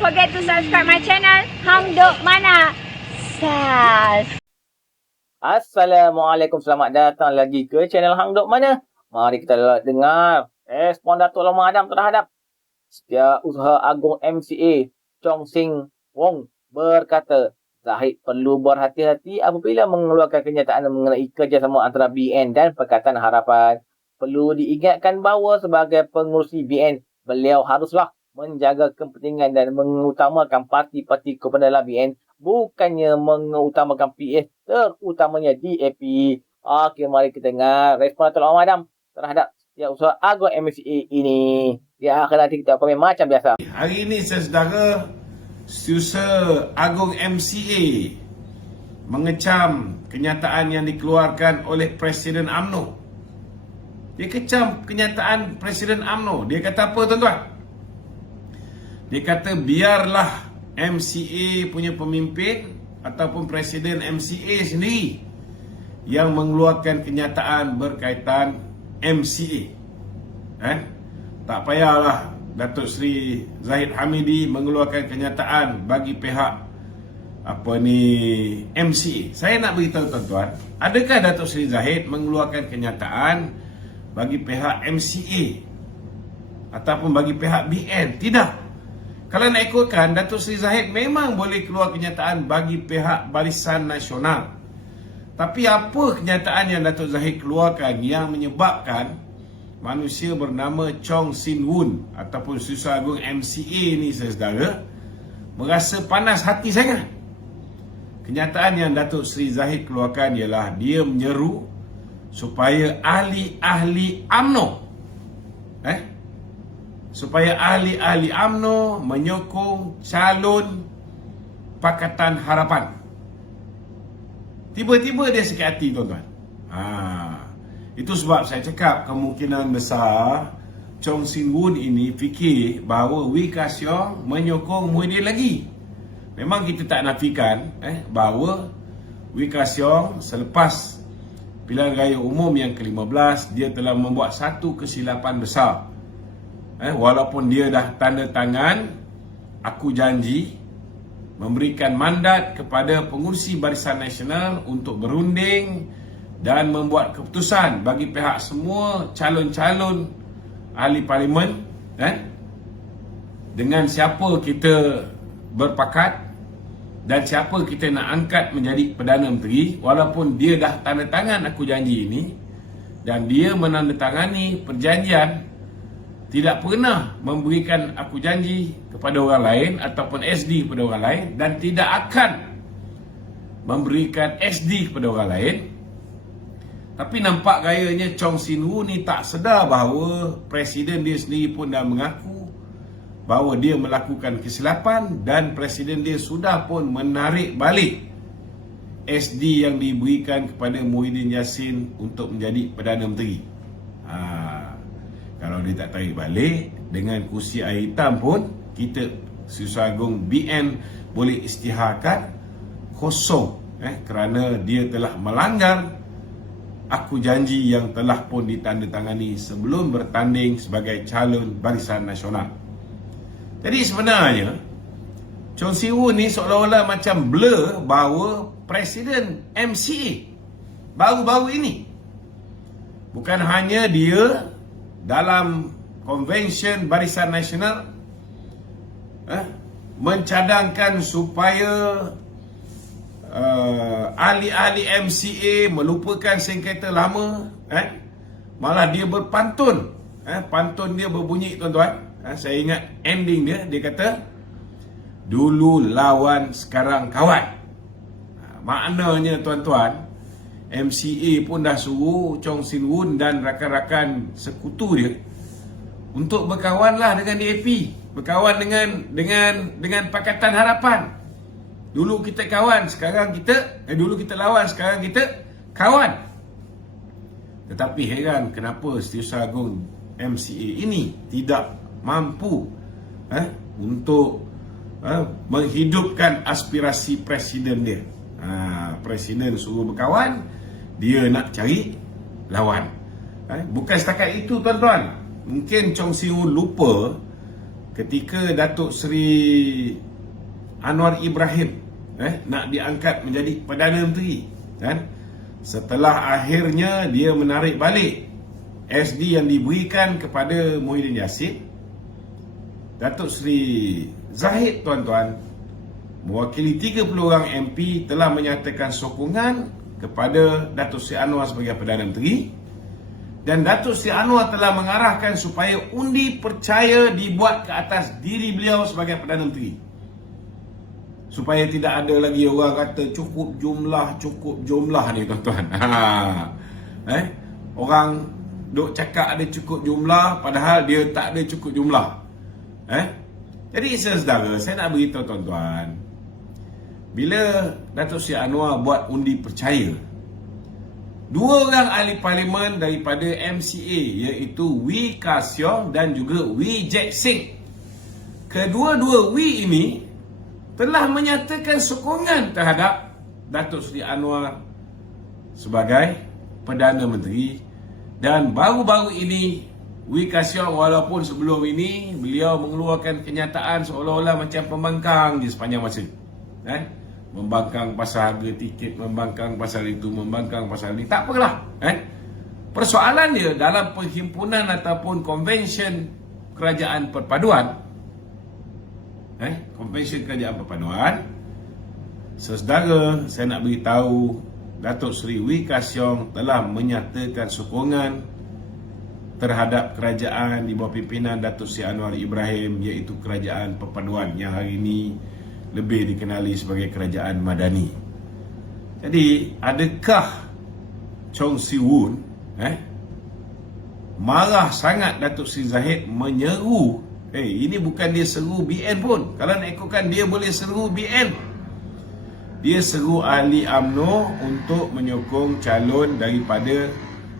forget to subscribe my channel Hang Dok Mana. Sas. Assalamualaikum, selamat datang lagi ke channel Hang Dok Mana. Mari kita dengar respon Datuk Lama Adam terhadap Setiausaha Agung MCA Chong Sing Wong berkata, Zahid perlu berhati-hati apabila mengeluarkan kenyataan mengenai kerjasama antara BN dan Pakatan Harapan. Perlu diingatkan bahawa sebagai pengurusi BN, beliau haruslah menjaga kepentingan dan mengutamakan parti-parti kepada BN, bukannya mengutamakan PS, terutamanya DAP. Okey, mari kita dengar respon Datuk Lama Adam terhadap Setiausaha Agung MCA ini. Dia akan nanti kita komen macam biasa. Hari ini saudara, Setiausaha Agung MCA mengecam kenyataan yang dikeluarkan oleh Presiden UMNO. Dia kecam kenyataan Presiden UMNO. Dia kata apa, tuan-tuan? Dia kata biarlah MCA punya pemimpin ataupun Presiden MCA sendiri yang mengeluarkan kenyataan berkaitan MCA. Tak payahlah Datuk Seri Zahid Hamidi mengeluarkan kenyataan bagi pihak MCA. Saya nak beritahu tuan-tuan, adakah Datuk Seri Zahid mengeluarkan kenyataan bagi pihak MCA ataupun bagi pihak BN? Tidak. Kalau nak ikutkan, Datuk Seri Zahid memang boleh keluar kenyataan bagi pihak Barisan Nasional. Tapi apa kenyataan yang Datuk Zahid keluarkan yang menyebabkan manusia bernama Chong Sin Woon ataupun Setiausaha Agung MCA ni, saudara, merasa panas hati sangat? Kenyataan yang Datuk Seri Zahid keluarkan ialah dia menyeru supaya ahli-ahli UMNO menyokong calon Pakatan Harapan. Tiba-tiba dia sakit hati, tuan-tuan. Itu sebab saya cakap kemungkinan besar Chong Sin Woon ini fikir bahawa Wee Ka Siong menyokong Muhyiddin lagi. Memang kita tak nafikan bahawa Wee Ka Siong selepas pilihan raya umum yang ke-15, dia telah membuat satu kesilapan besar. Walaupun dia dah tanda tangan aku janji memberikan mandat kepada pengurusi Barisan Nasional untuk berunding dan membuat keputusan bagi pihak semua calon-calon ahli parlimen, dengan siapa kita berpakat dan siapa kita nak angkat menjadi Perdana Menteri. Walaupun dia dah tanda tangan aku janji ini dan dia menandatangani perjanjian tidak pernah memberikan aku janji kepada orang lain ataupun SD kepada orang lain, dan tidak akan memberikan SD kepada orang lain. Tapi nampak gayanya Chong Sin Woon ni tak sedar bahawa Presiden dia sendiri pun dah mengaku bahawa dia melakukan kesilapan, dan Presiden dia sudah pun menarik balik SD yang diberikan kepada Muhyiddin Yassin untuk menjadi Perdana Menteri. Kalau dia tak tarik balik, dengan kursi air hitam pun kita Setiausaha Agung BN boleh isytiharkan kosong, kerana dia telah melanggar aku janji yang telah pun ditandatangani sebelum bertanding sebagai calon Barisan Nasional. Jadi sebenarnya Chong Sin Woon ni seolah-olah macam blur bahawa Presiden MCA baru-baru ini bukan hanya dia dalam Konvensyen Barisan Nasional mencadangkan supaya ahli-ahli MCA melupakan sengketa lama, malah dia berpantun. Pantun dia berbunyi, tuan-tuan. Saya ingat ending dia. Dia kata, dulu lawan, sekarang kawan. Maknanya, tuan-tuan, MCA pun dah suruh Chong Sin Woon dan rakan-rakan sekutu dia untuk berkawanlah dengan DAP, berkawan dengan Pakatan Harapan. Dulu kita kawan, sekarang kita dulu kita lawan, sekarang kita kawan. Tetapi heran kenapa Setiausaha Agung MCA ini tidak mampu untuk menghidupkan aspirasi Presiden dia. Presiden suruh berkawan, dia nak cari lawan. Bukan setakat itu, tuan-tuan. Mungkin Chong Sin Woon lupa ketika Datuk Seri Anwar Ibrahim nak diangkat menjadi Perdana Menteri, kan? Setelah akhirnya dia menarik balik SD yang diberikan kepada Muhyiddin Yassin, Datuk Seri Zahid, tuan-tuan, mewakili 30 orang MP telah menyatakan sokongan kepada Datuk Seri Anwar sebagai Perdana Menteri, dan Datuk Seri Anwar telah mengarahkan supaya undi percaya dibuat ke atas diri beliau sebagai Perdana Menteri, supaya tidak ada lagi orang kata cukup jumlah ni, tuan-tuan. Orang duk cakap ada cukup jumlah padahal dia tak ada cukup jumlah. Jadi saudara, saya nak beritahu tuan-tuan, bila Datuk Seri Anwar buat undi percaya, 2 orang ahli parlimen daripada MCA, iaitu Wee Ka Siong dan juga Wee Jack Sing, kedua-dua Wee ini telah menyatakan sokongan terhadap Datuk Seri Anwar sebagai Perdana Menteri. Dan baru-baru ini Wee Ka Siong, walaupun sebelum ini beliau mengeluarkan kenyataan seolah-olah macam pembangkang je sepanjang masa, membangkang pasal harga tiket, membangkang pasal itu, membangkang pasal ini, tak apalah. Persoalan dia dalam perhimpunan ataupun konvensyen kerajaan perpaduan, Konvensyen Kerajaan Perpaduan, saudara, saya nak beritahu Datuk Seri Wee Ka Siong telah menyatakan sokongan terhadap kerajaan di bawah pimpinan Datuk Seri Anwar Ibrahim, iaitu Kerajaan Perpaduan yang hari ini lebih dikenali sebagai Kerajaan Madani. Jadi, adakah Chong Si Woon marah sangat Datuk Seri Zahid menyeru? Ini bukan dia seru BN pun. Kalau nak ikutkan, dia boleh seru BN. Dia seru ahli UMNO untuk menyokong calon daripada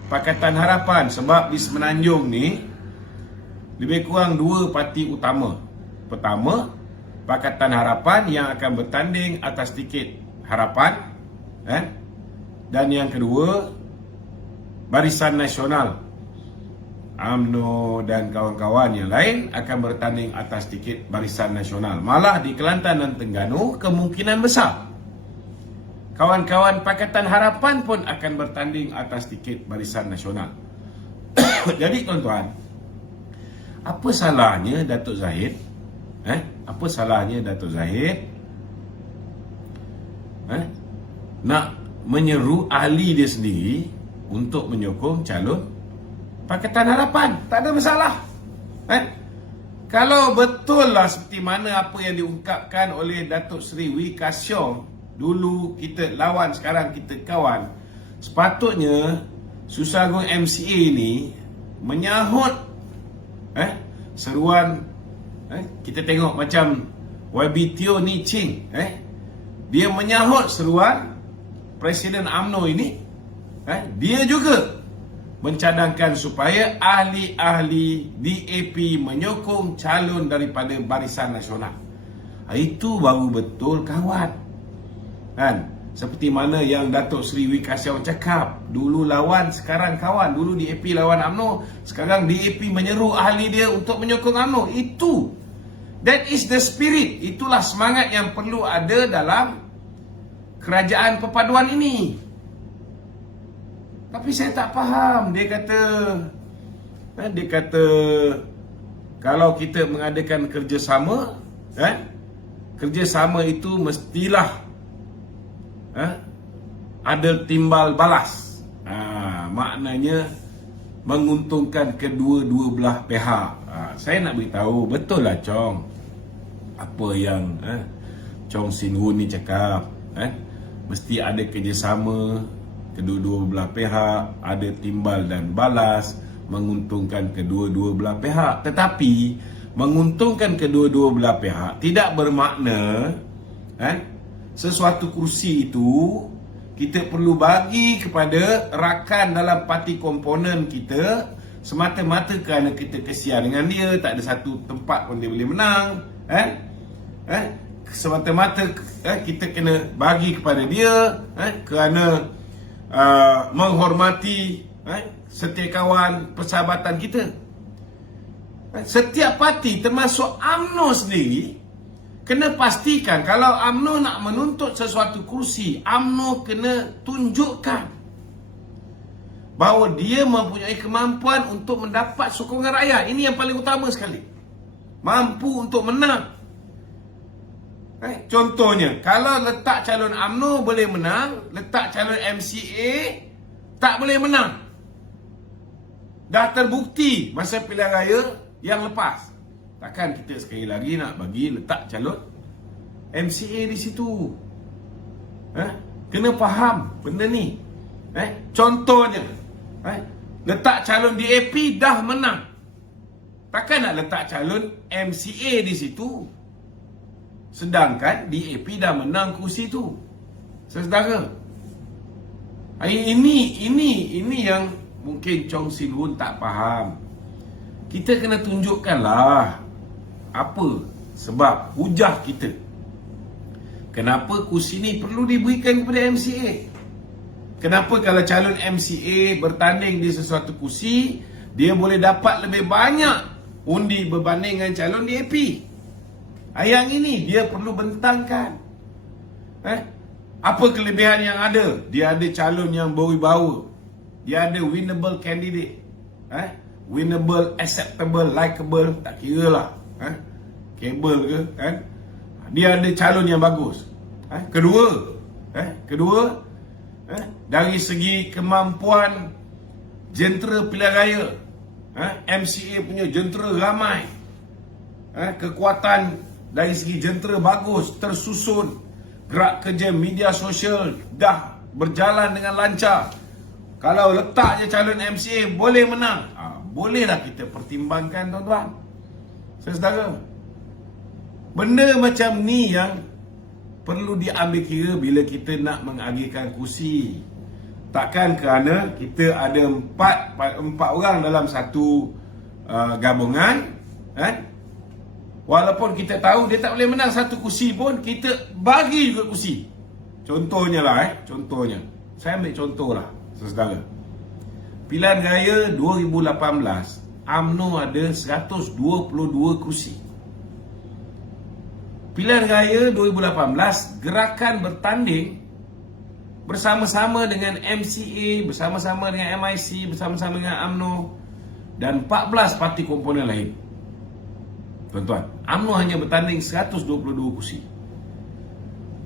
Pakatan Harapan. Sebab di Semenanjung ni lebih kurang 2 parti utama. Pertama, Pakatan Harapan yang akan bertanding atas tiket Harapan, dan yang kedua, Barisan Nasional, UMNO dan kawan-kawan yang lain akan bertanding atas tiket Barisan Nasional. Malah di Kelantan dan Terengganu kemungkinan besar kawan-kawan Pakatan Harapan pun akan bertanding atas tiket Barisan Nasional. Jadi tuan-tuan, apa salahnya Datuk Zahid? Apa salahnya Datuk Zahid nak menyeru ahli dia sendiri untuk menyokong calon Pakatan Harapan? Tak ada masalah. Kalau betul lah seperti mana apa yang diungkapkan oleh Datuk Seri Wee Ka Siong, dulu kita lawan, sekarang kita kawan, sepatutnya Susah Agung MCA ni menyahut seruan. Kita tengok macam YB Teo Ni Ching, dia menyahut seruan Presiden UMNO ini. Dia juga mencadangkan supaya ahli-ahli DAP menyokong calon daripada Barisan Nasional. Itu baru betul kawan. Seperti mana yang Datuk Seri Wee Ka Siong cakap, dulu lawan, sekarang kawan. Dulu DAP lawan UMNO, sekarang DAP menyeru ahli dia untuk menyokong UMNO. That is the spirit. Itulah semangat yang perlu ada dalam kerajaan perpaduan ini. Tapi saya tak faham. Dia kata kalau kita mengadakan kerjasama, kerjasama itu mestilah ada timbal balas. Maknanya menguntungkan kedua-dua belah pihak. Saya nak beritahu, betul lah Chong, apa yang Chong Sin Woon ni cakap. Mesti ada kerjasama kedua-dua belah pihak, ada timbal dan balas, menguntungkan kedua-dua belah pihak. Tetapi menguntungkan kedua-dua belah pihak tidak bermakna sesuatu kursi itu kita perlu bagi kepada rakan dalam parti komponen kita semata-mata kerana kita kesian dengan dia, tak ada satu tempat pun dia boleh menang. Semata-mata kita kena bagi kepada dia kerana menghormati setiap kawan persahabatan kita. Setiap parti termasuk UMNO sendiri kena pastikan kalau UMNO nak menuntut sesuatu kursi, UMNO kena tunjukkan bahawa dia mempunyai kemampuan untuk mendapat sokongan rakyat. Ini yang paling utama sekali. Mampu untuk menang. Contohnya, kalau letak calon UMNO boleh menang, letak calon MCA tak boleh menang. Dah terbukti masa pilihan raya yang lepas. Takkan kita sekali lagi nak bagi letak calon MCA di situ. Kena faham benda ni. Contohnya, letak calon DAP dah menang. Takkan nak letak calon MCA di situ, sedangkan DAP dah menang kursi tu. Saudara, ini yang mungkin Chong Sin Hun tak faham. Kita kena tunjukkanlah apa sebab hujah kita. Kenapa kursi ni perlu diberikan kepada MCA? Kenapa kalau calon MCA bertanding di sesuatu kursi, dia boleh dapat lebih banyak undi berbanding dengan calon DAP? Yang ini dia perlu bentangkan. Apa kelebihan yang ada? Dia ada calon yang berwibawa. Dia ada winnable candidate. Winnable, acceptable, likeable, tak kira lah. Cable ke, kan? Dia ada calon yang bagus. Kedua, dari segi kemampuan jentera pilihan raya, MCA punya jentera ramai. Kekuatan dari segi jentera bagus, tersusun. Gerak kerja media sosial dah berjalan dengan lancar. Kalau letak je calon MCA boleh menang, bolehlah kita pertimbangkan, tuan-tuan. Saudara, benda macam ni yang perlu diambil kira bila kita nak mengagihkan kursi. Takkan kerana kita ada empat orang dalam satu gabungan, walaupun kita tahu dia tak boleh menang satu kursi pun, kita bagi juga kursi. Contohnya lah, contohnya. Saya ambil contoh lah, saudara. Pilihan raya 2018, UMNO ada 122 kursi. Pilihan raya 2018, gerakan bertanding bersama-sama dengan MCA, bersama-sama dengan MIC, bersama-sama dengan UMNO dan 14 parti komponen lain. Tuan-tuan, UMNO hanya bertanding 122 kursi.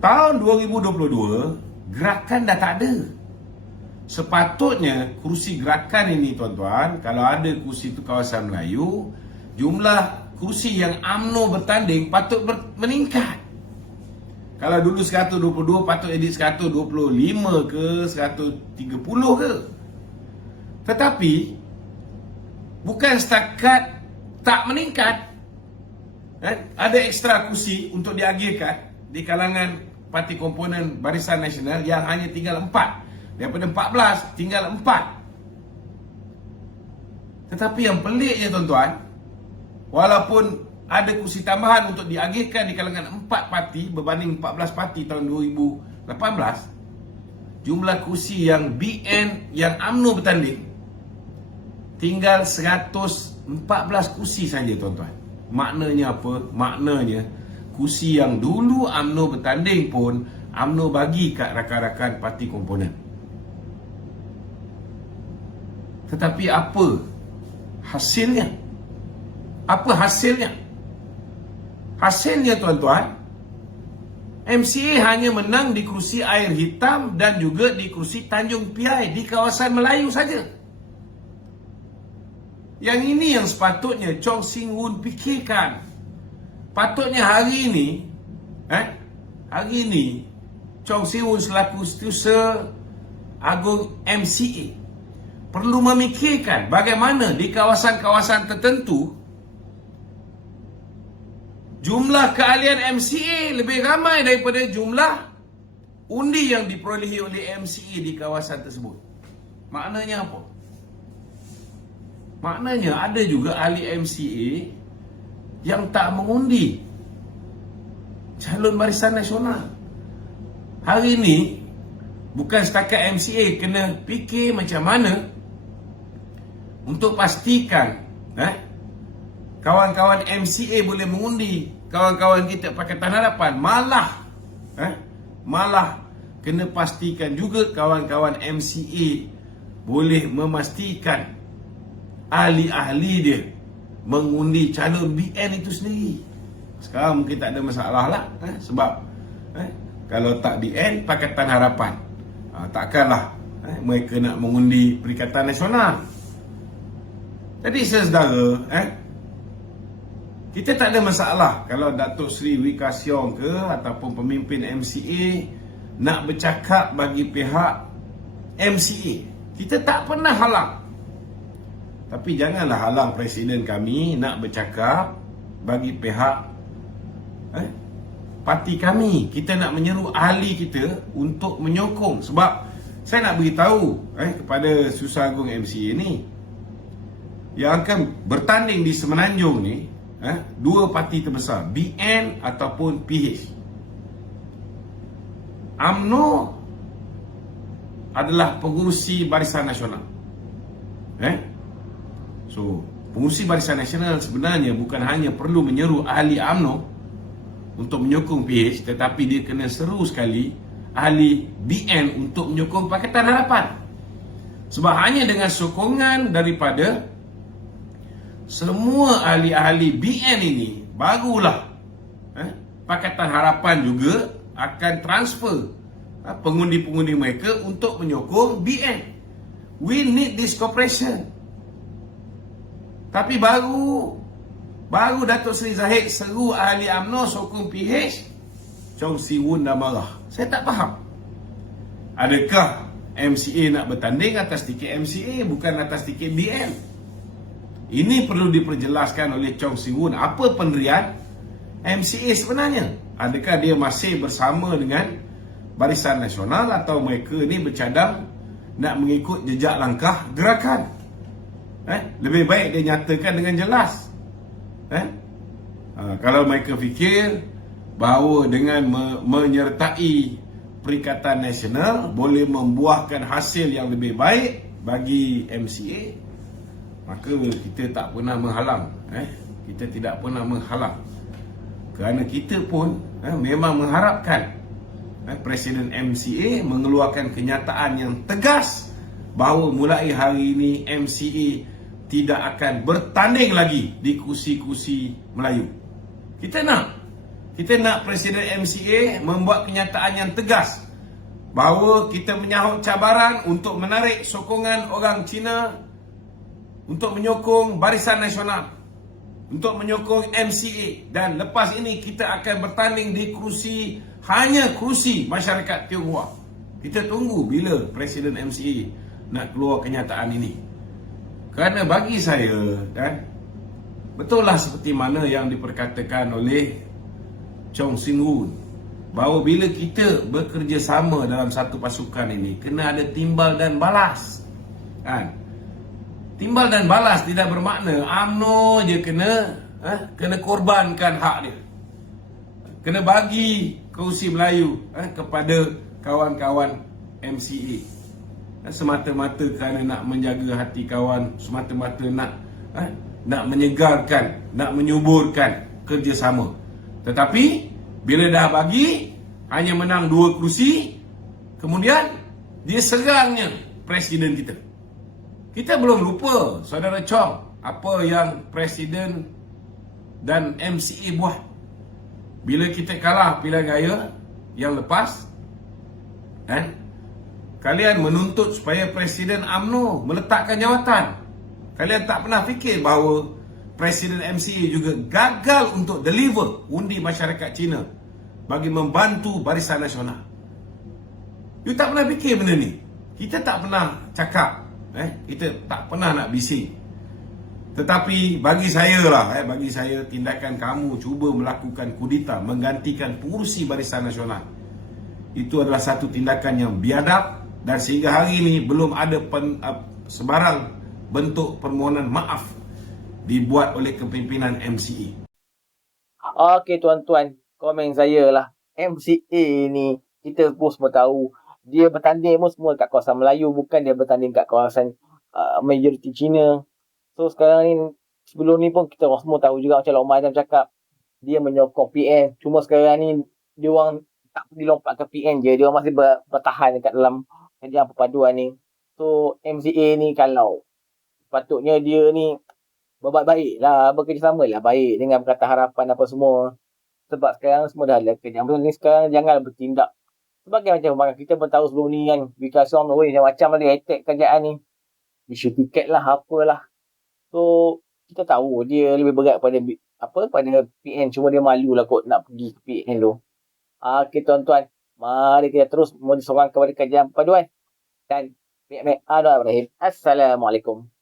Tahun 2022, gerakan dah tak ada. Sepatutnya kursi gerakan ini, tuan-tuan, kalau ada kursi itu kawasan Melayu, jumlah kursi yang UMNO bertanding patut meningkat. Kalau dulu 122, patut jadi 125 ke 130 ke. Tetapi bukan setakat tak meningkat, ada ekstra kursi untuk diagihkan di kalangan parti komponen Barisan Nasional yang hanya tinggal 4. Daripada 14 tinggal 4. Tetapi yang peliknya, tuan-tuan, walaupun ada kursi tambahan untuk diagihkan di kalangan 4 parti berbanding 14 parti tahun 2018, jumlah kursi yang BN yang UMNO bertanding tinggal 114 kursi saja, tuan-tuan. Maknanya apa? Maknanya kursi yang dulu UMNO bertanding pun UMNO bagi kat rakan-rakan parti komponen. Tetapi apa hasilnya? Apa hasilnya? Hasilnya, tuan-tuan, MCA hanya menang di kerusi Air Hitam dan juga di kerusi Tanjung Piai di kawasan Melayu saja. Yang ini yang sepatutnya Chong Sin Hun fikirkan. Patutnya hari ini Chong Sin Hun selaku Setiausaha Agung MCA perlu memikirkan bagaimana di kawasan-kawasan tertentu jumlah keahlian MCA lebih ramai daripada jumlah undi yang diperolehi oleh MCA di kawasan tersebut. Maknanya apa? Maknanya ada juga ahli MCA yang tak mengundi calon Barisan Nasional. Hari ini bukan setakat MCA kena fikir macam mana untuk pastikan kawan-kawan MCA boleh mengundi, kawan-kawan kita Pakatan Harapan malah kena pastikan juga kawan-kawan MCA boleh memastikan ahli-ahli dia mengundi calon BN itu sendiri. Sekarang mungkin tak ada masalah lah, sebab kalau tak BN Pakatan Harapan, takkanlah mereka nak mengundi Perikatan Nasional. Jadi saudara, kita tak ada masalah kalau Datuk Seri Wee Ka Siong ke ataupun pemimpin MCA nak bercakap bagi pihak MCA. Kita tak pernah halang. Tapi janganlah halang Presiden kami nak bercakap bagi pihak parti kami. Kita nak menyeru ahli kita untuk menyokong. Sebab saya nak beritahu kepada Susah Agung MCA ni, yang akan bertanding di Semenanjung ni, dua parti terbesar, BN ataupun PH. UMNO adalah pengurusi Barisan Nasional. So, pengurusi Barisan Nasional sebenarnya bukan hanya perlu menyeru ahli UMNO untuk menyokong PH, tetapi dia kena seru sekali ahli BN untuk menyokong Pakatan Harapan. Sebab hanya dengan sokongan daripada semua ahli-ahli BN ini, barulah Pakatan Harapan juga akan transfer pengundi-pengundi mereka untuk menyokong BN. We need this cooperation. Tapi baru Datuk Seri Zahid seru ahli UMNO sokong PH, Chong Si Wun dah marah. Saya tak faham. Adakah MCA nak bertanding atas tiket MCA, bukan atas tiket BN? Ini perlu diperjelaskan oleh Chong Si Wun. Apa pendirian MCA sebenarnya? Adakah dia masih bersama dengan Barisan Nasional atau mereka ni bercadang nak mengikut jejak langkah gerakan? Lebih baik dia nyatakan dengan jelas. Kalau mereka fikir bahawa dengan menyertai Perikatan Nasional boleh membuahkan hasil yang lebih baik bagi MCA, maka kita tak pernah menghalang. Kita tidak pernah menghalang. Kerana kita pun memang mengharapkan Presiden MCA mengeluarkan kenyataan yang tegas bahawa mulai hari ini MCA tidak akan bertanding lagi di kursi-kursi Melayu. Kita nak Presiden MCA membuat kenyataan yang tegas bahawa kita menyahut cabaran untuk menarik sokongan orang Cina untuk menyokong Barisan Nasional, untuk menyokong MCA, dan lepas ini kita akan bertanding di hanya kursi masyarakat Tionghoa. Kita tunggu bila Presiden MCA nak keluar kenyataan ini. Kerana bagi saya, betul lah seperti mana yang diperkatakan oleh Chong Si Wun, bahawa bila kita bekerjasama dalam satu pasukan ini, kena ada timbal dan balas. Timbal dan balas tidak bermakna UMNO je kena korbankan hak dia, kena bagi kursi Melayu kepada kawan-kawan MCA semata-mata kerana nak menjaga hati kawan, semata-mata nak menyegarkan, nak menyuburkan kerjasama. Tetapi bila dah bagi hanya menang 2 kursi, kemudian dia serangnya Presiden kita. Kita belum lupa, Saudara Chong, apa yang Presiden dan MCA buat bila kita kalah pilihan raya yang lepas. Kalian menuntut supaya Presiden UMNO meletakkan jawatan. Kalian tak pernah fikir bahawa Presiden MCA juga gagal untuk deliver undi masyarakat Cina bagi membantu Barisan Nasional. You tak pernah fikir benda ni. Kita tak pernah cakap, kita tak pernah nak bising. Tetapi bagi saya tindakan kamu cuba melakukan kudeta menggantikan pengurusi Barisan Nasional, itu adalah satu tindakan yang biadab, dan sehingga hari ini belum ada sebarang bentuk permohonan maaf dibuat oleh kepimpinan MCA. Okey tuan-tuan, komen saya lah. MCA ni kita pun semua tahu dia bertanding pun semua kat kawasan Melayu, bukan dia bertanding kat kawasan majoriti Cina. So sekarang ni sebelum ni pun kita orang semua tahu juga macam Lokman Adam cakap, dia menyokong PN. Cuma sekarang ni dia orang tak pergi lompat ke PN je, dia orang masih bertahan dekat dalam kerajaan perpaduan ni. So MCA ni kalau patutnya dia ni berbaik-baik lah, bekerjasama lah baik dengan Pakatan Harapan apa semua. Sebab sekarang semua dah ada kerajaan ni, sekarang jangan bertindak sebagai macam kita pun tahu sebelum ni kan, Because on the way macam dia attack kerajaan ni, isu tiket lah apalah. So kita tahu dia lebih berat pada pada PN, cuma dia malu lah kot nak pergi ke PN tu. Okay tuan-tuan, mari kita terus menyesorang kepada kajian perpaduan dan Mek Anwar Ibrahim. Assalamualaikum.